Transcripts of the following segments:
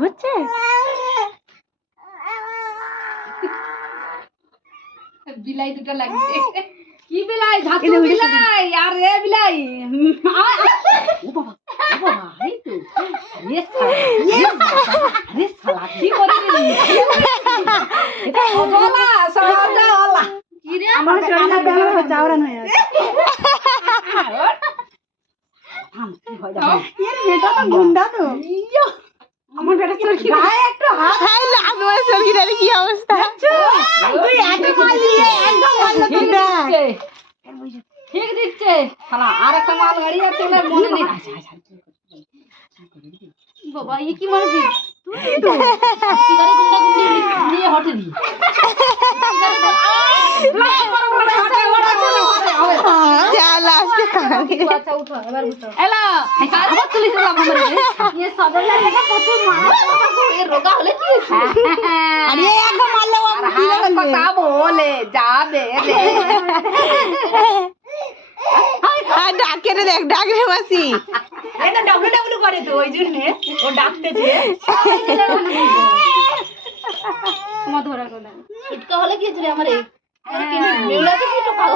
হচ্ছে বিলাই দুটো লাগছে। কি বিলাই? ধাতু বিলাই। আর এ বিলাই ও বাবা, ও বাবা, এই তো রে শালা কি করে দিলি? এটা সজলা সজলা কি রে? আমার শরীরটা কেমন চাওড়ান হয়ে আছে। এর মেয়েটা তো গুন্ডা তো। আমার বেটা চরকি গায়ে একটু হাত খাই লাগবে চরকি তাহলে কি অবস্থা? তুই এত মারলি একদম মারলো তুই দেখ। ঠিক দিচ্ছে শালা। আর একটা মাল গাড়ি আছে বলে মনে নেই। বাবা এই কি মারবি তুই? তো স্পিকারে গুন্ডা গুন্ডি নিয়ে হটেনি। চল আজকে খাবি। আচ্ছা উঠো এবার উঠো। এলা আবার তুলি দিলাম আমারে। ये সদরলা থেকে প্রচুর মাল এ রোগা হলে কি হচ্ছে? আরে একদম মারলে ও দিলে কথা বলে যাবে রে। আর ডাকে রে দেখ ডাক রে মাসি। এই তো ডব্লিউডব্লিউ করে তো ওই জন্য ও ডাকতেছে। তোমার ধরা কোনা ইটকা হলে কি হচ্ছে আমারে? মেলা তো কি তো পাও।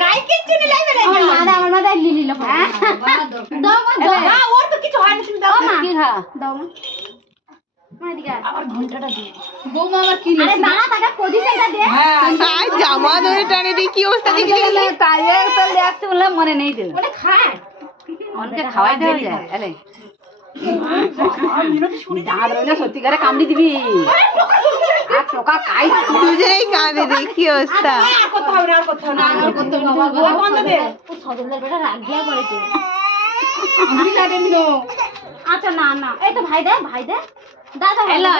গাই কিচ্ছু নি লাগবে রে। আমার মাথায় লিলি লো। দাও না ওর তো কিছু হয় না তুমি দাও না। কি খা দাও মা। মাইদিকা আবার ঘন্টাটা দে। বৌমা আমার কি লিখছে? আরে দাঁড়া টাকা পজিশনটা দে। আই জামা ধরে টানে রে কি অবস্থা দেখলি? তাই তো দেখতে বলে মনে নেই দে। ওটা খায়। অনকে খাওয়াই দেওয়া যায়। এলে সত্যিকারে কামড়ি দিবি। আর টোকা খাই দুজনেই কাঁদে রে কি অবস্থা? আর কথা হবে না আর কথা হবে না আর করতে হবে না বাবা বন্ধ দে। ও সদলদার বেটা রাগিয়া করে তো। আমি না দেন নো। আচ্ছা না না এই তো ভাই দে দাদা এলা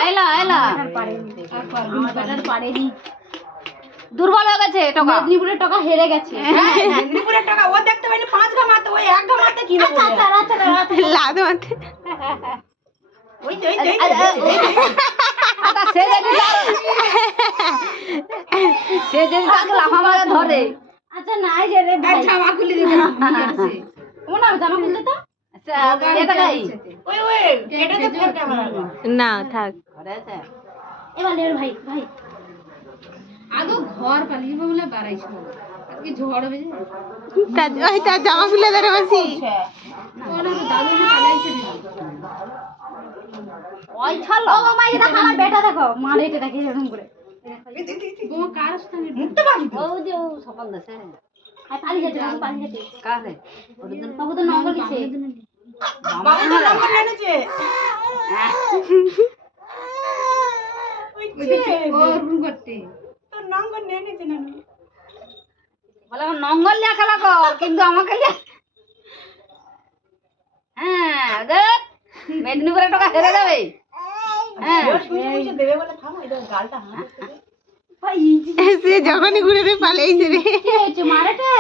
আমার বেটার পারেনি। দুর্বল হয়ে গেছে টাকা। মেদিনীপুরের টাকা হেরে গেছে। মেদিনীপুরের টাকা ও দেখতে পাইনি 5 ঘা মারতে ওই 1 ঘা মারতে কি হবে? আচ্ছা লাদ মারতে ওই তো আচ্ছা সে যদি তাকে লাফা মারা ধরে। আচ্ছা নাই যে রে ভাই জামা খুলে দে। ও না জামা খুলতে তো। আচ্ছা এটা গাই ওই এটা তো ফের ক্যামেরা। না থাক ঘরে আছে এবার লের ভাই আগো ঘর পালিয়ে বলে বাড়াইছো আজকে ঝড় হবে যে তার জামা খুলে দে রে মাসি। ওনা তো দাদু না পালাইছে দিদি ওই ছালো ও মাই এটা আমার বেটা দেখো মারে এটা দেখি এরকম করে ও কার স্থানে মুক্ত বাড়ি ও যে সকাল দেশে আই পালিয়ে যেতে কারে ওদিন বাবু তো নঙ্গল দিছে বাবা তো নাম্বার নেনেছে। ও রুম করতে তো নাম্বার নেনেছে না। বলে নঙ্গল নিয়ে খেলা কর কিন্তু আমাকে হ্যাঁ দেখ মেদিনীপুরের টাকা হেরে যাবে। হ্যাঁ দেবে বলে থামো এটা গালটা হাঁ। সে যখনই ঘুরে রে পালাইছে রে। কি হয়েছে মারেতে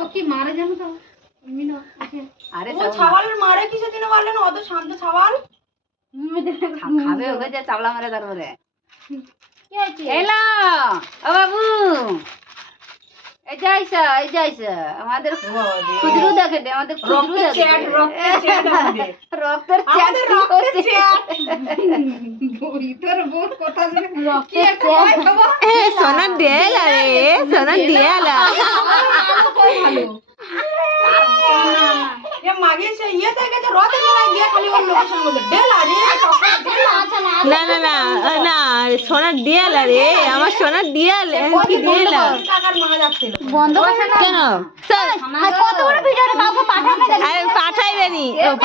ও কি মারে জানো তো মিনো আরে ও ছাওয়ালের মারে কিসে দিনে বললেন অত শান্ত ছাওয়াল খাবে ওকে যে চাবলা মারে তারপরে কি হয়েছে এলা ও বাবু এই যাইছা আমাদের খুদরু দেখে দে আমাদের খুদরু দেখে রক্তের চ্যাট বলি তোর বোন কথা শুনে রক্তের চ্যাট সোনা দেলা রে সোনা দেলা ये मागे से ये था कि रोते में गया खाली वो लोकेशन बोले डेला रे না না না না সোনা দেলা রে আমার সোনা দেলা কি দেলা টাকার মারা যাচ্ছিল বন্ধ করছে না কেন স্যার কত বড় ভিডিওটা কাউকে পাঠাবে পাঠাইবেনি